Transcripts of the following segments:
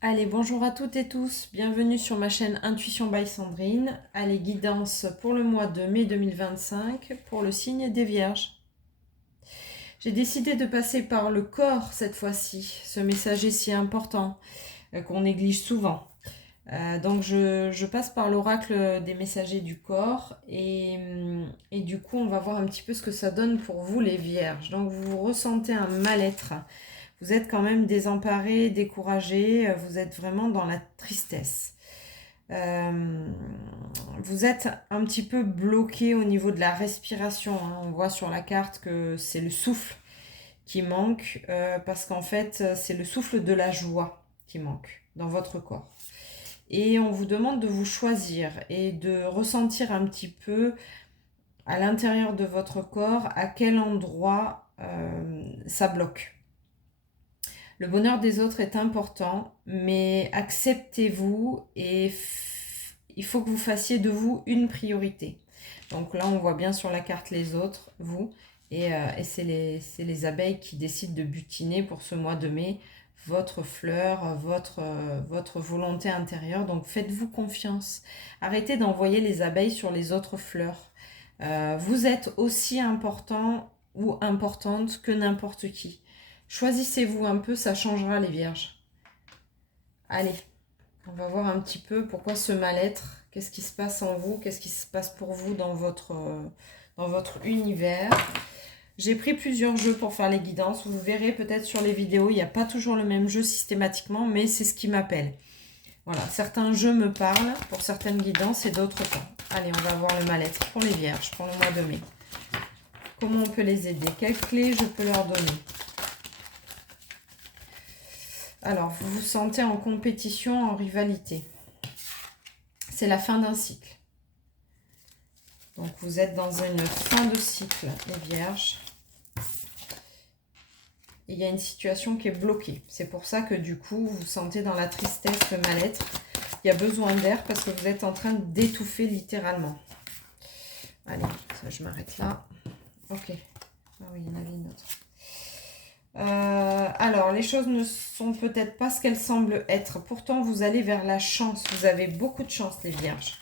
Allez, bonjour à toutes et tous, bienvenue sur ma chaîne Intuition by Sandrine. Allez, guidance pour le mois de mai 2025 pour le signe des Vierges. J'ai décidé de passer par le corps cette fois-ci, ce messager si important qu'on néglige souvent. Donc je passe par l'oracle des messagers du corps et du coup on va voir un petit peu ce que ça donne pour vous les Vierges. Donc vous ressentez un mal-être. Vous êtes quand même désemparés, découragés, vous êtes vraiment dans la tristesse. Vous êtes un petit peu bloqué au niveau de la respiration, hein. On voit sur la carte que c'est le souffle qui manque, parce qu'en fait c'est le souffle de la joie qui manque dans votre corps. Et on vous demande de vous choisir et de ressentir un petit peu à l'intérieur de votre corps à quel endroit ça bloque. Le bonheur des autres est important, mais acceptez-vous et il faut que vous fassiez de vous une priorité. Donc là, on voit bien sur la carte les autres, vous, et c'est les abeilles qui décident de butiner pour ce mois de mai votre fleur, votre volonté intérieure. Donc faites-vous confiance. Arrêtez d'envoyer les abeilles sur les autres fleurs. Vous êtes aussi important ou importante que n'importe qui. Choisissez-vous un peu, ça changera les Vierges. Allez, on va voir un petit peu pourquoi ce mal-être, qu'est-ce qui se passe en vous, qu'est-ce qui se passe pour vous dans votre univers. J'ai pris plusieurs jeux pour faire les guidances. Vous verrez peut-être sur les vidéos, il n'y a pas toujours le même jeu systématiquement, mais c'est ce qui m'appelle. Voilà, certains jeux me parlent pour certaines guidances et d'autres pas. Allez, on va voir le mal-être pour les Vierges, pour le mois de mai. Comment on peut les aider? Quelles clés je peux leur donner? Alors, vous vous sentez en compétition, en rivalité. C'est la fin d'un cycle. Donc, vous êtes dans une fin de cycle, les Vierges. Et il y a une situation qui est bloquée. C'est pour ça que du coup, vous vous sentez dans la tristesse, le mal-être. Il y a besoin d'air parce que vous êtes en train d'étouffer littéralement. Allez, ça, je m'arrête là. Ok. Ah oui, il y en avait une autre. Alors, les choses ne sont peut-être pas ce qu'elles semblent être. Pourtant, vous allez vers la chance. Vous avez beaucoup de chance, les Vierges.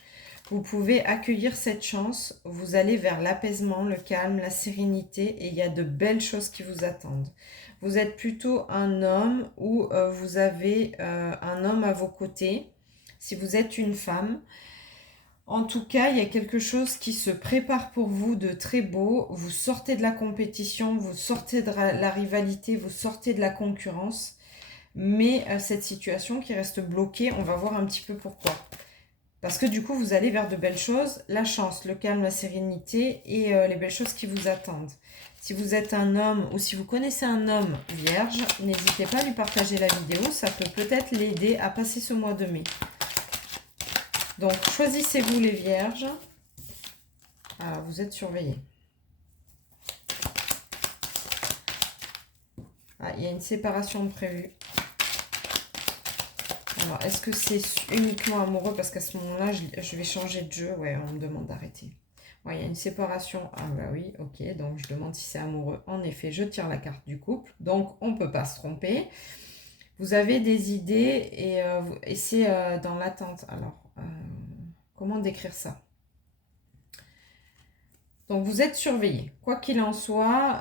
Vous pouvez accueillir cette chance. Vous allez vers l'apaisement, le calme, la sérénité. Et il y a de belles choses qui vous attendent. Vous êtes plutôt un homme ou vous avez un homme à vos côtés. Si vous êtes une femme. En tout cas, il y a quelque chose qui se prépare pour vous de très beau. Vous sortez de la compétition, vous sortez de la rivalité, vous sortez de la concurrence. Mais cette situation qui reste bloquée, on va voir un petit peu pourquoi. Parce que du coup, vous allez vers de belles choses, la chance, le calme, la sérénité et les belles choses qui vous attendent. Si vous êtes un homme ou si vous connaissez un homme vierge, n'hésitez pas à lui partager la vidéo. Ça peut peut-être l'aider à passer ce mois de mai. Donc, choisissez-vous les vierges. Alors, vous êtes surveillés. Ah, il y a une séparation prévue. Alors, est-ce que c'est uniquement amoureux? Parce qu'à ce moment-là, je vais changer de jeu. Ouais, on me demande d'arrêter. Ouais, il y a une séparation. Ah bah oui, ok. Donc, je demande si c'est amoureux. En effet, je tire la carte du couple. Donc, on ne peut pas se tromper. Vous avez des idées et c'est dans l'attente. Alors, comment décrire ça? Donc, vous êtes surveillé. Quoi qu'il en soit,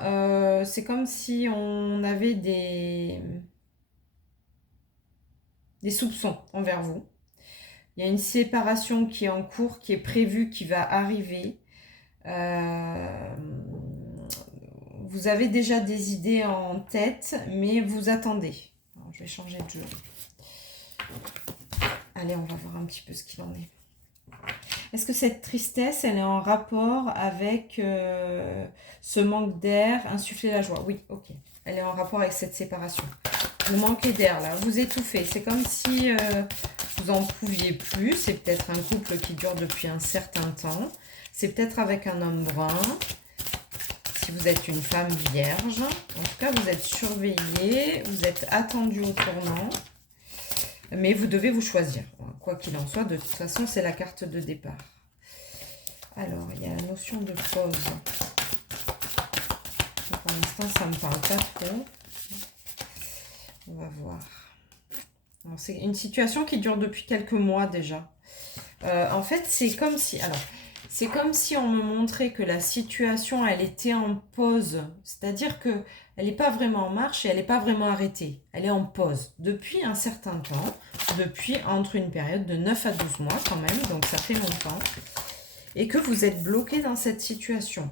c'est comme si on avait des soupçons envers vous. Il y a une séparation qui est en cours, qui est prévue, qui va arriver. Vous avez déjà des idées en tête, mais vous attendez. Alors, je vais changer de jeu. Allez, on va voir un petit peu ce qu'il en est. Est-ce que cette tristesse, elle est en rapport avec ce manque d'air, insuffler la joie? Oui, ok. Elle est en rapport avec cette séparation. Vous manquez d'air, là. Vous étouffez. C'est comme si vous en pouviez plus. C'est peut-être un couple qui dure depuis un certain temps. C'est peut-être avec un homme brun. Si vous êtes une femme vierge. En tout cas, vous êtes surveillé. Vous êtes attendu au tournant. Mais vous devez vous choisir. Quoi qu'il en soit, de toute façon, c'est la carte de départ. Alors, il y a la notion de pause. Pour l'instant, ça ne me parle pas trop. On va voir. C'est une situation qui dure depuis quelques mois déjà. En fait, c'est comme si... Alors, c'est comme si on me montrait que la situation, elle était en pause. C'est-à-dire que elle n'est pas vraiment en marche et elle n'est pas vraiment arrêtée. Elle est en pause depuis un certain temps, depuis entre une période de 9 à 12 mois quand même, donc ça fait longtemps. Et que vous êtes bloqué dans cette situation.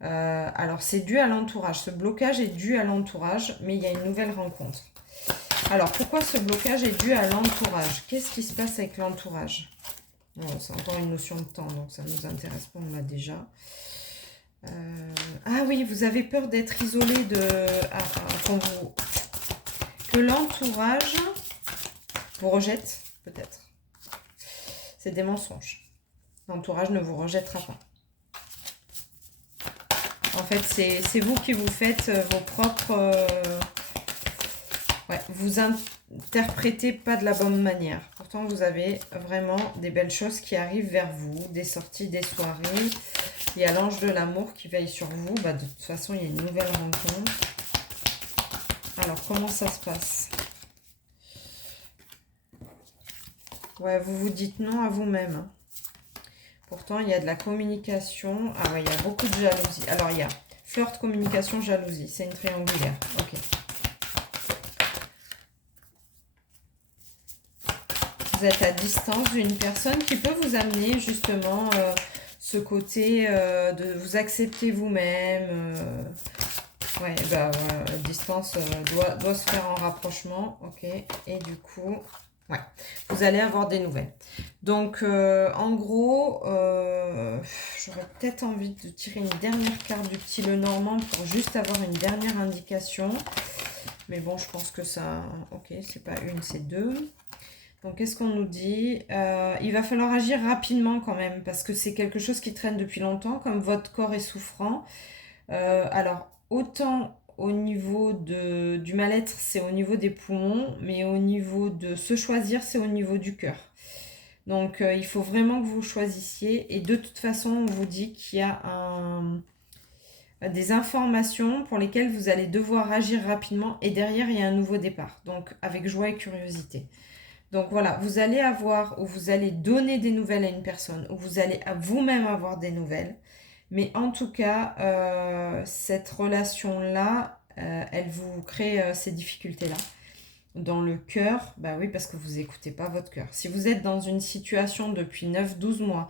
Alors, c'est dû à l'entourage. Ce blocage est dû à l'entourage, mais il y a une nouvelle rencontre. Alors, pourquoi ce blocage est dû à l'entourage? Qu'est-ce qui se passe avec l'entourage? C'est encore une notion de temps, donc ça ne nous intéresse pas, on l'a déjà. Ah oui, vous avez peur d'être isolé, que l'entourage vous rejette, peut-être. C'est des mensonges. L'entourage ne vous rejettera pas. En fait, c'est vous qui vous faites vos propres... vous interprétez pas de la bonne manière. Pourtant, vous avez vraiment des belles choses qui arrivent vers vous, des sorties, des soirées. Il y a l'ange de l'amour qui veille sur vous. De toute façon, il y a une nouvelle rencontre. Alors, comment ça se passe? Ouais, vous vous dites non à vous-même. Pourtant, il y a de la communication. Ah ouais, il y a beaucoup de jalousie. Alors, il y a flirt, communication, jalousie. C'est une triangulaire. Ok. Vous êtes à distance d'une personne qui peut vous amener justement ce côté de vous accepter vous-même. Distance doit se faire en rapprochement. Ok. Et du coup... Ouais, vous allez avoir des nouvelles. Donc, en gros, j'aurais peut-être envie de tirer une dernière carte du petit Lenormand pour juste avoir une dernière indication. Mais bon, je pense que ça... Ok, c'est pas une, c'est deux. Donc, qu'est-ce qu'on nous dit? Il va falloir agir rapidement quand même, parce que c'est quelque chose qui traîne depuis longtemps, comme votre corps est souffrant. Alors, autant... Au niveau du mal-être, c'est au niveau des poumons, mais au niveau de se choisir, c'est au niveau du cœur. Donc, il faut vraiment que vous choisissiez. Et de toute façon, on vous dit qu'il y a des informations pour lesquelles vous allez devoir agir rapidement. Et derrière, il y a un nouveau départ. Donc, avec joie et curiosité. Donc, voilà, vous allez avoir ou vous allez donner des nouvelles à une personne ou vous allez vous-même avoir des nouvelles. Mais en tout cas, cette relation-là, elle vous crée ces difficultés-là. Dans le cœur, oui, parce que vous n'écoutez pas votre cœur. Si vous êtes dans une situation depuis 9-12 mois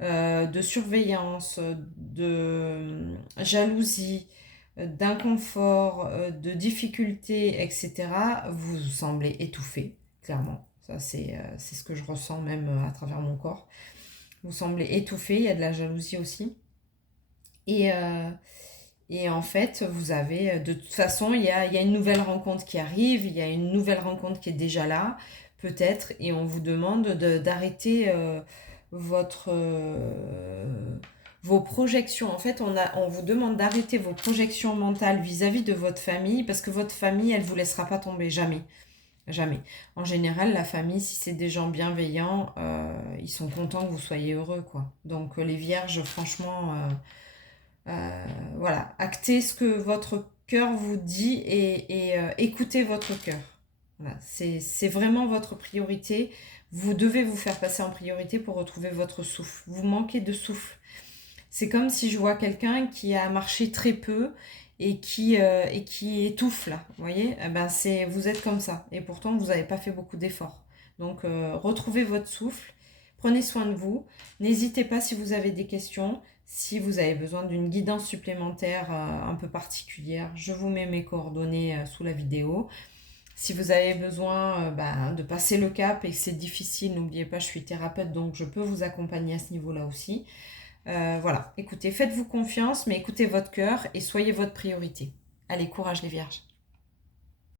de surveillance, de jalousie, d'inconfort, de difficultés, etc., vous semblez étouffé, clairement. Ça, c'est ce que je ressens même à travers mon corps. Vous semblez étouffé, il y a de la jalousie aussi. Et en fait, vous avez, de toute façon, il y a une nouvelle rencontre qui arrive, il y a une nouvelle rencontre qui est déjà là, peut-être, et on vous demande d'arrêter vos projections. En fait, on vous demande d'arrêter vos projections mentales vis-à-vis de votre famille, parce que votre famille, elle ne vous laissera pas tomber, jamais. Jamais. En général, la famille, si c'est des gens bienveillants, ils sont contents que vous soyez heureux, quoi. Donc, les vierges, franchement... voilà, actez ce que votre cœur vous dit et écoutez votre cœur. Voilà, c'est vraiment votre priorité. Vous devez vous faire passer en priorité pour retrouver votre souffle. Vous manquez de souffle. C'est comme si je vois quelqu'un qui a marché très peu et qui étouffe là. Vous voyez, vous êtes comme ça. Et pourtant, vous n'avez pas fait beaucoup d'efforts. Donc, retrouvez votre souffle. Prenez soin de vous. N'hésitez pas si vous avez des questions. Si vous avez besoin d'une guidance supplémentaire un peu particulière, je vous mets mes coordonnées sous la vidéo. Si vous avez besoin de passer le cap et que c'est difficile, n'oubliez pas, je suis thérapeute, donc je peux vous accompagner à ce niveau-là aussi. Voilà, écoutez, faites-vous confiance, mais écoutez votre cœur et soyez votre priorité. Allez, courage les vierges.